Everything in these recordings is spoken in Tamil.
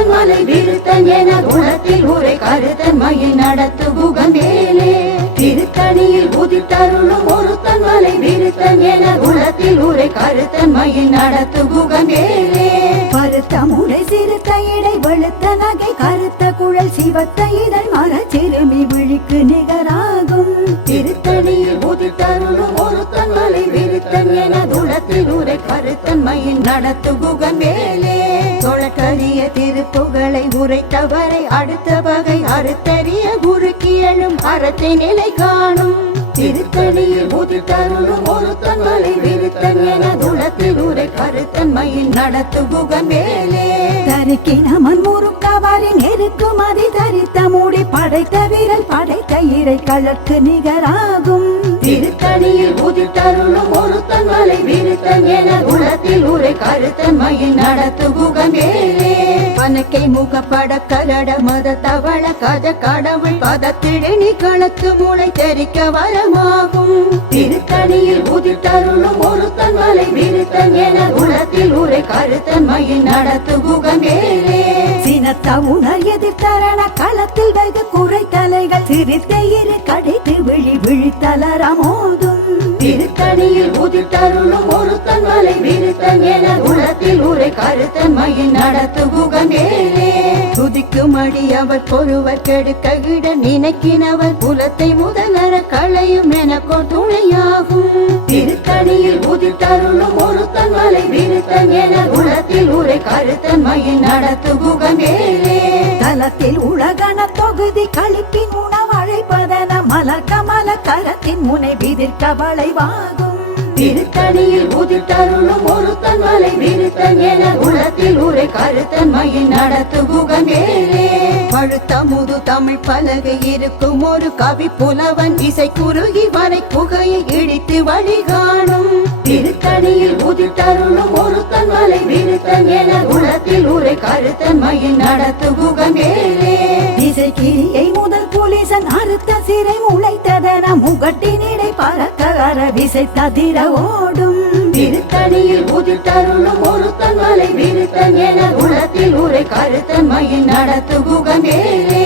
ஒருத்தன் மலை விருத்தன் என குணத்தில் உரை கருத்தன் மயில் நடத்து குகன் வேலே திருத்தணியில் உதித்தருளும் ஒருத்தன் மலை விருத்தன் என குணத்தில் உரை கருத்தன் மயில் நடத்து குகன் வேலே பருத்த முளை சிறுத்த இடை வெளுத்த நகை கருத்த குழல் சிவத்த இதழ் மர சிறுமி விழிக்கு நிகராகும் திருத்தணியில் உதித்தருளும் ஒருத்தன் மலை விருத்தன் என குணத்தில் உரை கருத்தன் மயில் நடத்து குகன் வேலே தொழக்கரிய திருப்புகளை உரைத்தவரை அடுத்த வகை அறுத்தறிய குறுக்கி எழும் அறத்தை நிலை காணும் திருத்தணியில் உதித்தருளும் ஒருத்தன் மலை விருத்தன் என குணத்தில் உரை கருத்தன் மயில் நடத்து குகன் வேலே தரிக்கினமன் முறுக்கவாரி நெருக்கும் அதி தரித்த மூடி படைத்த வீரல் படைத்த இறை கழற்கு நிகராகும் திருத்தணியில் உதித்தருளும் ஒருத்தன் மலை விருத்தன் என குணத்தில் உரை கருத்தன் மயில் நடத்து குகன் வேலே பனக்கை முகப்பட கரட மத தவள கத கடவுள் பதத்திடனி களத்து மூளை தெரிக்க வரமாகும் திருத்தணியில் உதித்தருளும் ஒருத்தன் மலை விருத்தன் என குணத்தில் உரை கருத்தன் மயில் நடத்து குகன் வேலே சினத்த உணர் எதிர்த்தரண களத்தில் வெகு குறை தலைகள் சிரித்த இரு கடைத்து விழி விழித்தலரமோதும் திருத்தணியில் உதித்தருளும் ஒருத்தன் மலை விருத்தன் என குணத்தில் உரை கருத்தன் மயில் நடத்து குகன் வேலே துதிக்கும் அடி அவர் பொருவர் கெடுக்க இட நினைக்கினவர் குலத்தை முதலர களையும் எனக்கோ துணையாகும் திருத்தணியில் உதித்தருளும் ஒருத்தன் மலை விருத்தன் என குணத்தில் உரை கருத்தன் மயில் நடத்து குகன் வேலே தலத்தில் உலகன தொகுதி கழிப்பின் உணவழைப்பதன மலர் கமல கரத்தின் முனை விதிர்க்க வளைவாகும் திருத்தணியில் உதித்தருளும் ஒருத்தன் மலை விருத்தன் என குணத்தில் உரை கருத்தன் மயில் நடத்து குகன் வேலே பழுத்த முது தமிழ் பலகை இருக்கும் ஒரு கவி புலவன் இசை குறுகி வரை புகையை இடித்து வழி காணும் திருத்தணியில் உதித்தருளும் ஒருத்தன் மலை விருத்தன் என குணத்தில் உரை கருத்தன் மயில் நடத்து குகன் வேலே திசை கிரியை முதல் புலிசன் அறுத்த சிறை முளைத்ததன முகட்டினிடை பறக்க அற விசை ததிர ஓடும் திருத்தணியில் உதித்தருளும் ஒருத்தன் மலை விருத்தன் என குணத்தில் உரை கருத்தன் மயில் நடத்து குகன் வேலே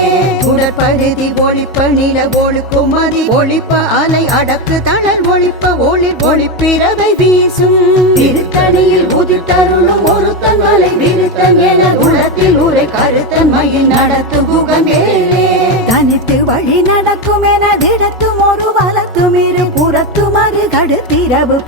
உடற்பருதி ஒளிப்ப நில ஒழுக்கும் மதி ஒளிப்ப அலை அடக்கு தளர் ஒளிப்ப ஒளிர் ஒளிப்பிறவை வீசும் திருத்தணியில் உதித்தருளும் ஒருத்தன் மலை விருத்தன் என குணத்தில் உரை கருத்தன் மயில் நடத்து குகன் வேலே தனித்து வழி நடக்கும் என திடத்தும் ஒரு வலத்தும் இரு புறத்தும் அரு கடுத்திரவு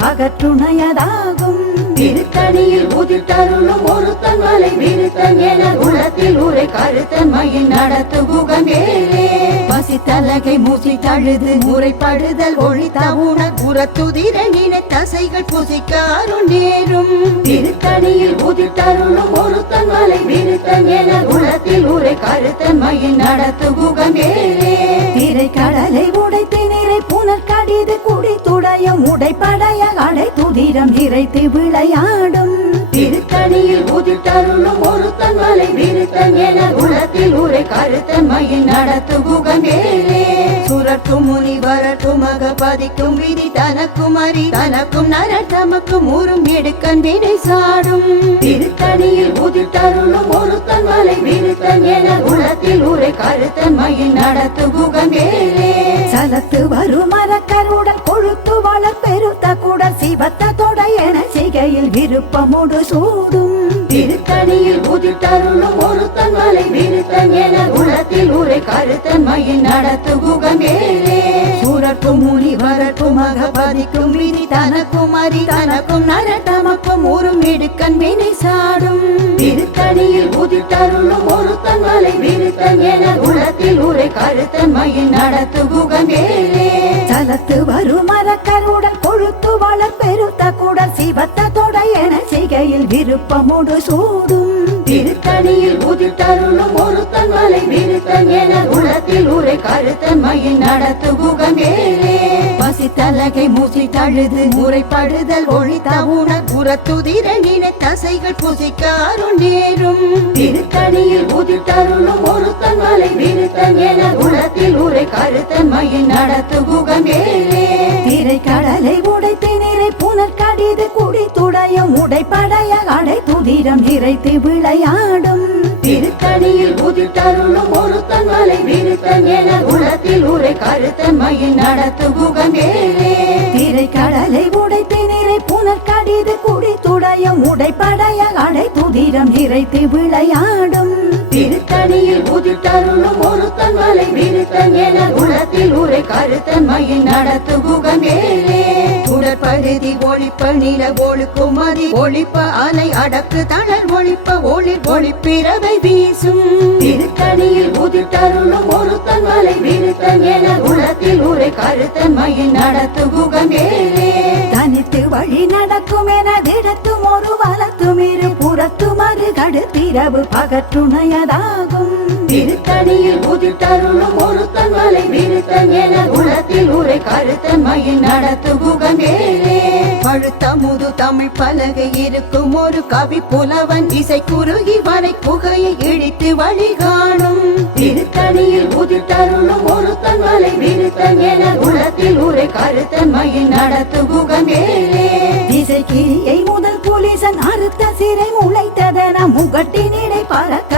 பகற்றுணையதாகும் திருத்தணியில் உதித்தருளும் ஒருத்தன் மலை விருத்தன் என குணத்தில் உரை கருத்தன் மயில் நடத்து குகன் வேலே பசித்தலகை மூசி தழுது முறைப்படுதல் ஒழித்த உணர் புறத்துதிர நினை தசைகள் புசிக்க அருள் நேரும் திருத்தணியில் உதித்தருளும் ஒருத்தன் மலை விருத்தன் என குணத்தில் உரை கருத்தன் மயில் நடத்து குகன் வேலே திரை கடலை உடைத்து நிறை புனல் கடிது குடி துடையும் உடைப்படைய அடை துதிரம் இறைத்து விளையாடும் திருத்தணியில் உதித்தருளும் ஒருத்தன் மலை விருத்தன் என குணத்தில் உரை கருத்தன் மயில் நடத்து குகன் வேலே சுரட்டும் முனிவரட்டும் மகபதிக்கும் விதி தனக்கும் அறி தனக்கும் நரர் தமக்கும் ஊரும் எடுக்கன் வினை சாடும் திருத்தணியில் உதித்தருளும் ஒருத்தன் மலை விருத்தன் என குணத்தில் உரை கருத்தன் மயில் நடத்து குகன் வேலே சலத்து வரும் மரக்கருடன் கொழுத்து வளர் பெருத்த குடல் சிவத்த தொடை என செய்கையில் விருப்பமுடு சூடும் திருத்தணியில் உதித்தருளும் ஒருத்தன் மலை விருத்தன் என குணத்தில் உரை கருத்தன் மயில் நடத்து குகன் வேலே சூரட்டும் முனிவரட்டும் மகபதிக்கும் விதி தனக்கும் அறி தனக்கும் நரர் தமக்கும் ஊரும் எடுக்கன் வினை சாடும் திருத்தணியில் உதித்தருளும் ஒருத்தன் மலை விருத்தன் என குணத்தில் உரை கருத்தன் மயில் நடத்து குகன் வேலே சலத்து வரும் மரக்கருடன் கொழுத்து வளர் பெருத்த குடல் சிவத்த தொடை என செய்கையில் விருப்பமுடு சூடும் திருத்தணியில் உதித்தருளும் ஒருத்தன் மலை விருத்தன் என குணத்தில் உரை கருத்தன் மயில் நடத்து குகன் வேலே பசித்தலகை மூசி தழுது முறைப்படுதல் ஒழித்த உணர் புறத்துதிர நினை தசைகள் புசிக்க அருள் நேரும் திருத்தணியில் உதித்தருளும் ஒருத்தன் மலை விருத்தன் என குணத்தில் உரை கருத்தன் மயில் நடத்து குகன் வேலே திரை கடலை உடைத்து நிறை புனல் கடிது குடி துடையும் உடைப்படைய அடை துதிரம் இறைத்து விளையாடும் திருத்தணியில் உதித்தருளும் ஒருத்தன் மலை விருத்தன் என குணத்தில் உரை கருத்தன் மயில் நடத்துகுகன் வேலே திரை கடலை உடைத்து நிறை புனல் கடிது குடி துடைய உடைப்படைய அடை துதிரம் நிறைத்து விளையாடும் திருத்தணியில் உதித்தருளும் ஒருத்தன் மலை விருத்தன் என குணத்தில் உரை கருத்தன் மயில் நடத்துகுகன் வேலே உடற்பருதி ஒளிப்ப நில ஒழுக்கும் மதி ஒளிப்ப அலை அடக்கு தளர் ஒளிப்ப ஒளி ஒளிப்பிறவை வீசும் திருத்தணியில் உதித்தருளும் ஒருத்தன் மலை விருத்தன் என குணத்தில் உரை கருத்தன் மயில் நடத்துகுகன் வேலே தனித்து வழி நடக்கும் என திடத்தும் ஒரு வலத்தும் இரு புறத்தும் அரு கடுத்திரவு பகற்றுணையதாகும் திருத்தணியில் உதித்தருளும் ஒருத்தன் மலை விருத்தன் என குணத்தில் உரை கருத்தன் மயில் நடத்துகுகன் வேலே பழுத்த முது தமிழ் பலகை இருக்கும் ஒரு கவி புலவன் இசை குறுகி வரை புகையை இடித்து வழி காணும் திருத்தணியில் உதித்தருளும் ஒருத்தன் மலை விருத்தன் என குணத்தில் உரை கருத்தன் மயில் நடத்துகுகன் வேலே திசை கிரியை முதல் புலிசன் அறுத்த சிறை முளைத்ததன முகட்டினிடை பறக்க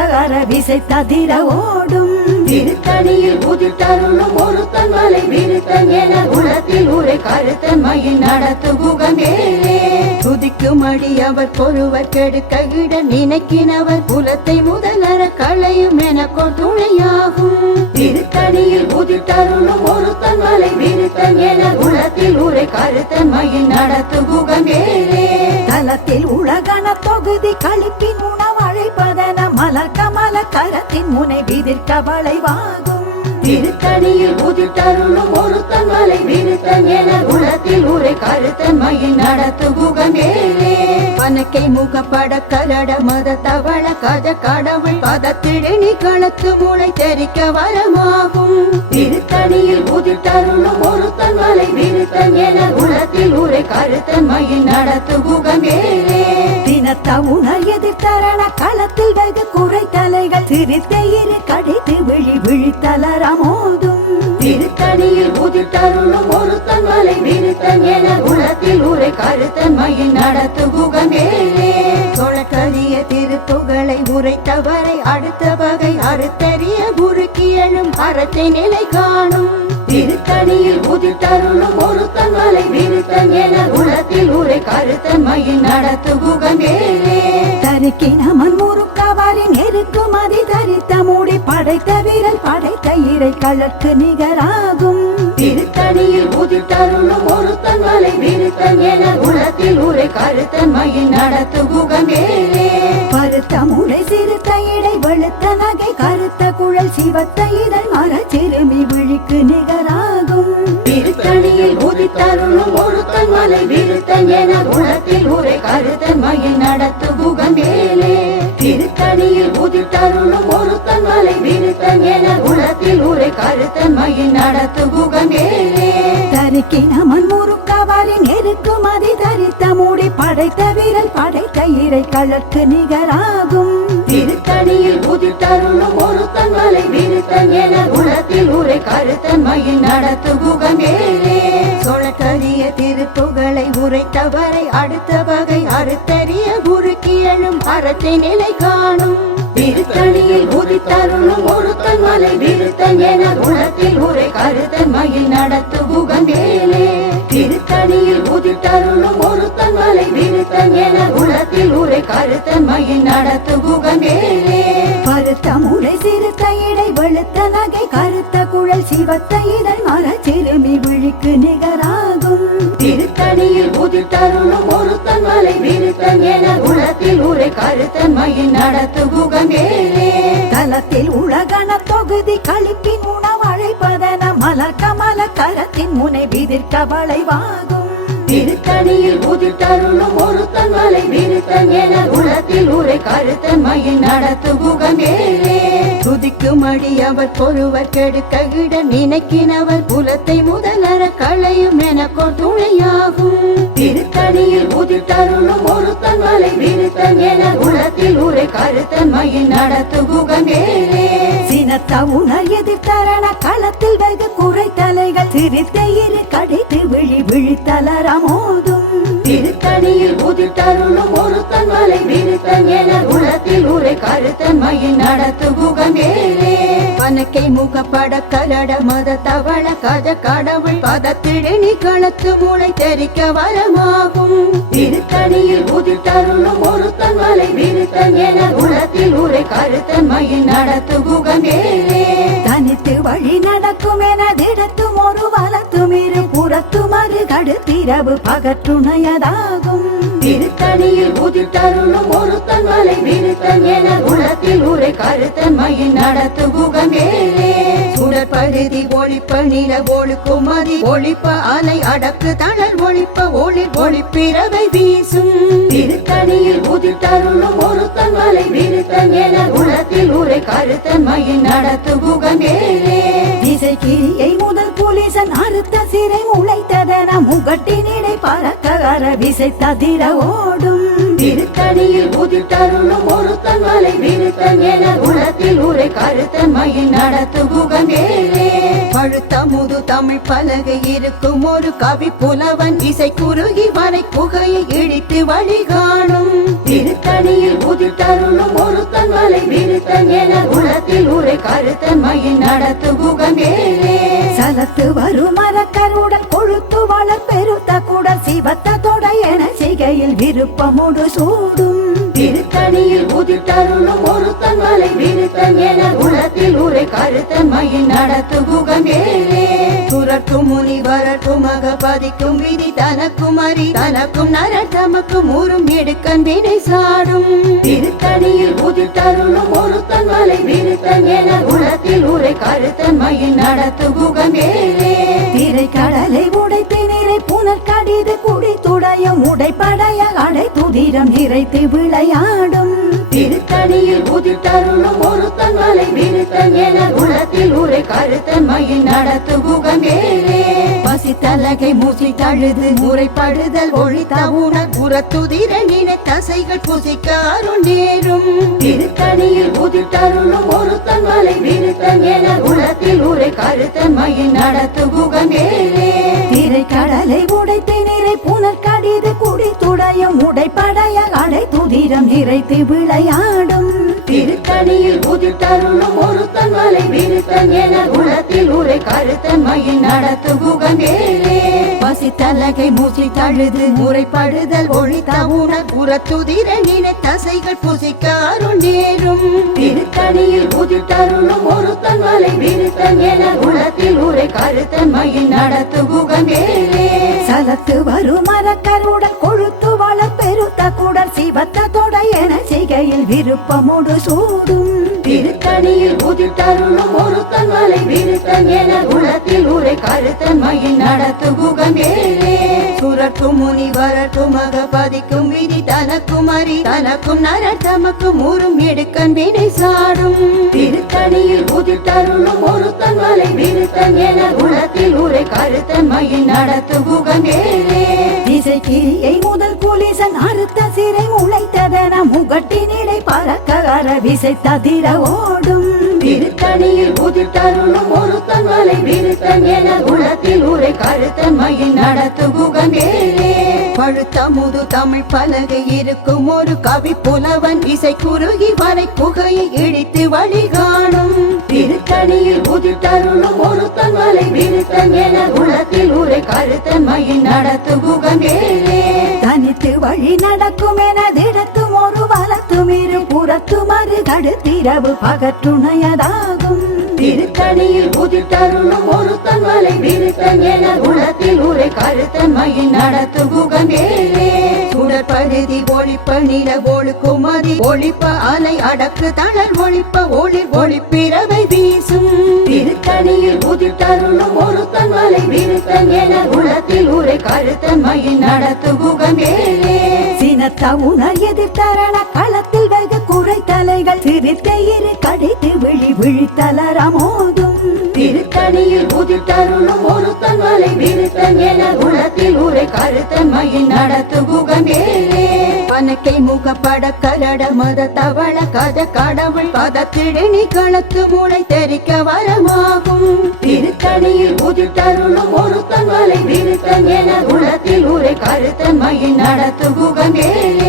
விசை ததிர ஓடும் திருத்தணியில் உதித்தருளும் ஒருத்தன் மலை விருத்தன் என குணத்தில் உரை கருத்தன் மயில் நடத்துகுகன் வேலே துதிக்கும் அடி அவர் பொறுவர் கெடுக்க இட நினைக்கினவர் குலத்தை முதலற களையும் எனக்கோர் துணையாகும் திருத்தணியில் உதித்தருளும் ஒருத்தன் மலை விருத்தன் என குணத்தில் உரை கருத்தன் மயில் நடத்துகுகன் வேலே தலத்தில் உலகன தொகுதி கழிப்பின் உணவழைப்பதன மலர் கமல கரத்தின் முனை விதிர்க்க வளைவாகும் திருத்தணியில் உதித்தருளும் ஒருத்தன் மலை விருத்தன் என குணத்தில் உரை கருத்தன் மயில் நடத்துகுகன் வேலே பனக்கை முகப்பட கரட மத தவள கஜ கடவுள் பதத்திடனி களத்து முளை தெரிக்க வரமாகும் திருத்தணியில் உதித்தருளும் ஒருத்தன் மலை விருத்தன் என குணத்தில் உரை கருத்தன் மயில் நடத்துகுகன் வேலே தினத்த உணர் எதிர்த்தரண களத்தில் வெகு குறை தலைகள் சிரித்த இரு கடித்து விழி விழித்தலரமோதும் திருத்தணியில் உதித்தருளும் ஒருத்தன் மலை விருத்தன் என குணத்தில் உரை கருத்தன் மயில் நடத்துகுகன் வேலே சொலக்கரிய திருப்புகளை உரைத்தவரை அடுத்த வகை அறுத்தறிய முறுக்கி எழும் அறத்தை நிலை காணும் திருத்தணியில் உதித்தருளும் ஒருத்தன் மலை விருத்தன் என குணத்தில் உரை கருத்தன் மயில் நடத்துகுகன் வேலே தருக்கினமன் முறுக்கவரின் எருக்கும் அதி தரித்த மூடி படைத்த வீரல் படைத்த இறை கழற்கு நிகராகும் திருத்தணியில் உதித்தருளும் ஒருத்தன் மலை விருத்தன் என குணத்தில் உரை கருத்தன் மயில் நடத்துகுகன் வேலே பருத்த முளை சிறுத்த இடை வெளுத்த நகை கருத்த குழல் சிவத்த இதழ் மர சிறுமி விழிக்கு நிகராகும் திருத்தணியில் உதித்தருளும் ஒருத்தன் மலை விருத்தன் என குணத்தில் உரை கருத்தன் மயில் நடத்துகுகன் வேலே திருத்தணியில் உதித்தருளும் ஒருத்தன் மலை விருத்தன் என குணத்தில் உரை கருத்தன் மயில் நடத்துகுகன் வேலே தருக்கினமன் முறுக்கவரின் எருக்கும் அதி தரித்த மூடி படைத்த வீரல் படைத்த இறை கழற்கு நிகராகும் திருத்தணியில் உதித்தருளும் ஒருத்தன் மலை விருத்தன் என குணத்தில் உரை கருத்தன் மயில் நடத்துகுகன் வேலே சொலக்கரிய திருப்புகளை உரைத்தவரை அடுத்த வகை அறுத்தறிய முறுக்கி எழும் அறத்தை நிலை காணும் திருத்தணியில் உதித்தருளும் ஒருத்தன் மலை விருத்தன் என குணத்தில் உரை கருத்தன் மயில் நடத்துகுகன் வேலே திருத்தணியில் உதித்தருளும் ஒருத்தன் மலை விருத்தன் என குணத்தில் உரை கருத்தன் மயில் நடத்துகுகன் வேலே பருத்த முளை சிறுத்த இடை வெளுத்த நகை கருத்த குழல் சிவத்த இதழ் மர சிறுமி விழிக்கு நிகராகும் திருத்தணியில் உதித்தருளும் ஒருத்தன் மலை விருத்தன் என குணத்தில் உரை கருத்தன் மயில் நடத்துகுகன் வேலே தலத்தில் உலகன தொகுதி கழிப்பின் உணவழைப்பதன மலர் கமல கரத்தின் முனை விதிர்க்க வளைவாகும் திருத்தணியில் உதித்தருளும் ஒருத்தன் மலை விருத்தன் என குணத்தில் உரை கருத்தன் மயில் நடத்துகுகன் வேலே துதிக்கும் அடி அவர் பொறுவர் கெடுக்க இட நினைக்கினவர் குலத்தை முதலற களையும் எனக்கோர் துணையாகும் திருத்தணியில் உதித்தருளும் ஒருத்தன் மலை விருத்தன் என குணத்தில் உரை கருத்தன் மயில் நடத்துகுகன் வேலே சினத்த உணர் எதிர்த்தரண களத்தில் வெகு குறை தலைகள் சிரித்த இரு கடித்து விழி விழித்தலரமோதும் திருத்தணியில் உதித்த உதித்தருளும் ஒருத்தன் மலை விருத்தன் என உளத்தில் உரை கருத்தன் மயில் நடத்துகுகன் வேலே பனக்கை முகப்பட கலட மத தவள கஜ கடவுள் பதத்திடனி களத்து மூளை தெரிக்க வரமாகும் திருத்தணியில் உதித்தருளும் ஒருத்தன் மலை விருத்தன் என உளத்தில் உரை கருத்தன் மயில் நடத்துகுகன் வேலே தனித்து வழி நடக்கும் என திடத்தும் ஒரு வலத்தும் இரு புறத்தும் அது கடுத்திரவு பகற்றுணையதாகும் திருத்தணியில் உதித்தருளும் ஒருத்தன் மலை விருத்தன் என உளத்தில் உரை கருத்தன் மயில் நடத்துகுகன் வேலே சுடற்பருதி ஒளிப்ப நில ஒழுக்கும் மதி ஒளிப்ப அலை அடக்கு தளர் ஒளிப்ப ஒளி ஒளிப்பிறவை வீசும் திருத்தணியில் உதித்தருளும் ஒருத்தன் மலை விருத்தன் என உளத்தில் உரை கருத்தன் மயில் நடத்துகுகன் வேலே திசைக்கிரியை முதல் புலிசன் அறுத்த சிறை முளைத்ததன முகட்டினிடை பறக்ககர விசை ததிர ஓடும் திருத்தணியில் உதித்தருளும் ஒருத்தன் மலை விருத்தன் என உளத்தில் உரை கருத்தன் மயில் நடத்துகுகன் வேலே பழுத்த முது தமிழ் பலகை இருக்கும் ஒரு கவி புலவன் இசை குறுகி வரை புகையை இடித்து வழி காணும் திருத்தணியில் உதித்தருளும் ஒருத்தன் மலை விருத்தன் என உளத்தில் உரை கருத்தன் மயில் நடத்துகுகன் வேலே சலத்து வரும் மரக்கருடன் கொழுத்து வளர் பெருத்த குடல் சிவத்த தொடை என செய்கையில் விருப்பமுடு சூடும் திருத்தணியில் உதித்தருளும் ஒருத்தன் மலை விருத்தன் என உளத்தில் உரை கருத்தன் மயில் நடத்துகுகன் வேலே சுரக்கும் முனிவரக்கும் மகபதிக்கும் விதி தனக்கும் அறி தனக்கும் நரர் தமக்கும் ஊரும் எடுக்கன் வினை சாடும் திருத்தணியில் உதித்தருளும் ஒருத்தன் மலை விருத்தன் என உளத்தில் உரை கருத்தன் மயில் நடத்துகுகன் வேலே திரை கடலை உடைத்து நிறை புனர் கடிது குடி துடையும் உடைப்படைய அடை துதிரம் நிறைத்து விளையாடும் திருத்தணியில் உதித்தருளும் ஒருத்தன் மலை விருத்தன் என உளத்தில் உரை கருத்தன் மயில் நடத்துகுகன் வேலே பசித்தலகை மூசி தழுது முறைப்படுதல் ஒழித்த உணர் புறத்துதிர நின தசைகள் புசிக்க அருள் நேரும் திருத்தணியில் உதித்தருளும் ஒருத்தன் மலை விருத்தன் என உளத்தில் உரை கருத்தன் மயில் நடத்துகுகன் வேலே திரை கடலை உடைத்து நிறை புனர் கடிது குடி துடையும் உடைப்படைய அடை துதிரம் நிறைத்து விளையாடும் திருத்தணியில் உதித்தருளும் ஒருத்தன் மலை விருத்தன் என உளத்தில் உரை கருத்தன் மயில் நடத்துகுகன் வேலே பசித்தலகை மூசி தழுது முறைப்படுதல் ஒழித்த உணர் புறத்துதிர நின தசைகள் புசிக்க அருள் நேரும் திருத்தணியில் உதித்தருளும் ஒருத்தன் மலை விருத்தன் என உளத்தில் உரை கருத்தன் மயில் நடத்துகுகன் வேலே சலத்து வரும் மரக்கருடன் கொழுத்து வளர் பெருத்த குடல் சிவத்த தொடை என செய்கையில் விருப்பமுடு சூடும் திருத்தணியில் உதித்தருளும் ஒருத்தன் மலை விருத்தன் என உளத்தில் உரை கருத்தன் மயில் நடத்துகுகன் வேலே சுரக்கும் முனிவரக்கும் மகபதிக்கும் விதி தனக்கும் அறி தனக்கும் நரர் தமக்கும் ஊரும் எடுக்கன் வினை சாடும் திருத்தணியில் உதித்தருளும் ஒருத்தன் மலை விருத்தன் என உளத்தில் உரை கருத்தன் மயில் நடத்துகுகன் வேலே திசைக்கிரியை முதல் புலிசன் அறுத்த சிறை முளைத்ததன முகட்டினிடை பறக்ககர விசை ததிர ஓடும் திருத்தணியில் உதித்தருளும் ஒருத்தன் மலை விருத்தன் என உளத்தில் உரை கருத்தன் மயில் நடத்துகுகன் வேலே பழுத்த முது தமிழ் பலகை இருக்கும் ஒரு கவி புலவன் இசை குறுகி வரை புகையை இடித்து வழி காணும் திருத்தணியில் உதித்தருளும் ஒருத்தன் மலை விருத்தன் என உளத்தில் உரை கருத்தன் மயில் நடத்துகுகன் வேலே தனித்து வழி நடக்கும் என திடத்தும் ஒரு வலத்தும் இரு புறத்தும் அது கடுத்திரவு பகற்றுணையதாகும் திருத்தணியில் உதித்தருளும் ஒருத்தன் மலை விருத்தன் என உளத்தில் உரை கருத்தன் மயில் நடத்துகுகன் வேலே சுடற்பருதி ஒளிப்ப நில ஒழுக்கும் மதி ஒளிப்ப அலை அடக்கு தளர் ஒளிப்ப ஒளி ஒளிப்பிறவை வீசும் திருத்தணியில் உதித்தருளும் ஒருத்தன் மலை விருத்தன் என உளத்தில் உரை கருத்தன் மயில் நடத்துகுகன் வேலே சினத்த உணர் எதிர்த்தரண களத்தில் வெகு குறை தலைகள் சிரித்த இரு கடித்து விழி விழித்தலர மோதும் திருத்தணியில் உதித்தருளும் ஒருத்தன் மலை விருத்தன் என உளத்தில் உரை கருத்தன் மயில் நடத்துகுகன் வேலே பனக்கை முகப்பட கலட மத தவள கஜ கடவுள் பதத்திடனி களத்து மூளை தெரிக்க வரமாகும் திருத்தணியில் உதித்தருளும் ஒருத்தன் மலை விருத்தன் என உளத்தில் உரை கருத்தன் மயில் நடத்துகுகன் வேலே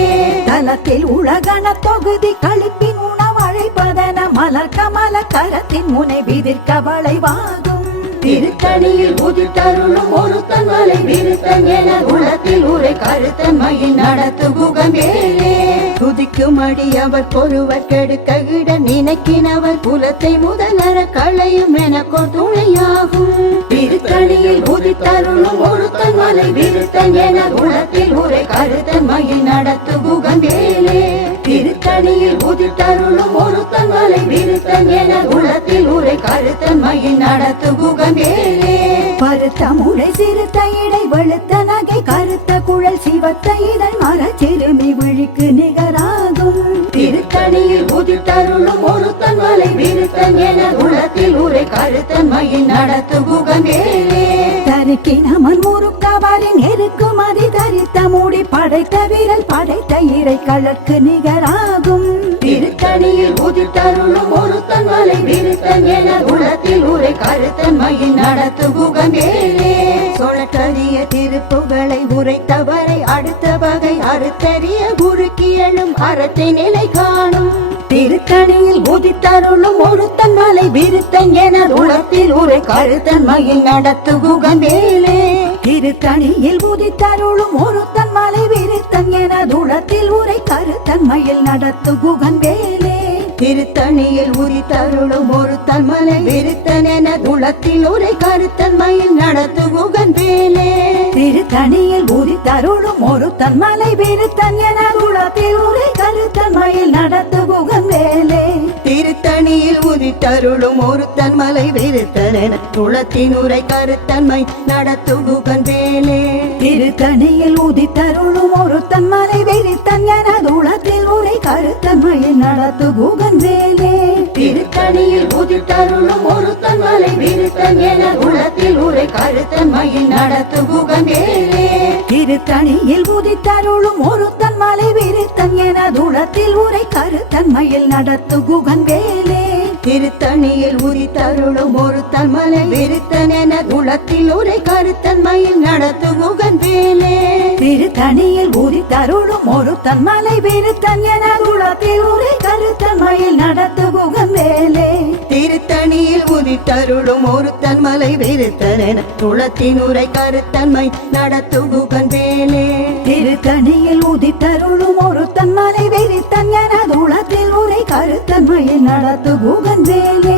உள்ளத்தில் உலகண தொகுதி களிப்பின் உணவழைப்பதன மலர் கமல கரத்தின் முனை விதிர்க்க வளைவாகும் திருத்தணியில் உதித்தருளும் ஒருத்தன் மலை விருத்தன் என உளத்தில் உரை கருத்தன்மையில் நடத்து குகம்பேலே துதிக்கும் அடி அவர் பொருவர் கெடுக்கிட நினைக்கினவர் குலத்தை முதலற களையும் எனக்கோ துணையாகும் திருத்தணியில் உதித்தருளும் ஒருத்தன் மலை விருத்தன் என உளத்தில் உரை கருத்தன்மையில் நடத்து குகம்பேலே திருத்தணியில் உதித்தருளும் ஒருத்தன் மலை விருத்தன் என உளத்தில் உரை கருத்தன்மையில் நடத்து குகம்பேலே பருத்த முளை சிறுத்த இடை வெளுத்த நகை கருத்த குழல் சிவத்த இதழ் மர சிறுமி விழிக்கு நிகராகும் திருத்தணியில் உதித்தருளும் ஒருத்தன் மலை விருத்தன் என உளத்தில் உரை கருத்தன்மையில் நடத்து குகம்பேலே தருக்கினமன் முறுக்கவரின் எருக்கும் அதி தரித்த மூடி படைத்த விரல் படைத்த இறை கழற்கு நிகராகும் திருத்தணியில் உதித்தருளும் ஒருத்தன் மலை விருத்தன் என உளத்தில் உரை கருத்தன்மையில் நடத்து குகம்பேலே சொலக்கரிய திருப்புகளை உரைத்தவரை அடுத்த வகை அறுத்தறிய குறுக்கி எழும் அறத்தை நிலை காணும் திருத்தணியில் உதித்தருளும் ஒருத்தன் மலை விருத்தன் என உளத்தில் உரை கருத்தன்மையில் நடத்து குகம்பேலே திருத்தணியில் உதித்தருளும் ஒருத்தன் மலை விருத்தன் என உளத்தில் உரை கருத்தன்மையில் நடத்து குகன்பேலே திருத்தணியில் உதித்தருளும் ஒருத்தன் மலை விருத்தன் என உளத்தில் உரை கருத்தன்மையில் நடத்து குகன்பேலே திருத்தணியில் உதித்தருளும் ஒருத்தன் மலை விருத்தன் என உளத்தில் உரை கருத்தன்மையில் நடத்து குகன்பேலே திருத்தணியில் உதித்தருளும் ஒருத்தன் மலை விருத்தன் என உளத்தின் உரை கருத்தன்மை நடத்து குகன்பேலே திருத்தணியில் உதித்தருளும் ஒருத்தன் மலை விருத்தன் என உளத்தில் உரை கருத்தன்மையில் நடத்து குகன்பேலே திருத்தணியில் உதித்தருளும் ஒருத்தன் மலை விருத்தன் என உளத்தில் உரை கருத்தன்மையில் நடத்து குகன்பேலே திருத்தணியில் உதித்தருளும் ஒருத்தன் மலை விருத்தன் என உளத்தில் உரை கருத்தன்மையில் நடத்து குகன்பேலே திருத்தணியில் உதித்தருளும் ஒருத்தன் மலை விருத்தன் என உளத்தில் உரை கருத்தன்மையில் நடத்து குகன்பேலே திருத்தணியில் உதித்தருளும் ஒருத்தன் மலை விருத்தன் என உளத்தில் உரை கருத்தன்மையில் நடத்து குகன்பேலே திருத்தணியில் உதித்தருளும் ஒருத்தன் மலை விருத்தன் என உளத்தின் உரை கருத்தன்மை நடத்து குகன்பேலே திருத்தணியில் உதித்தருளும் ஒருத்தன் மலை விருத்தன் என உளத்தில் உரை கருத்தன்மையில் நடத்து குகன்பேலே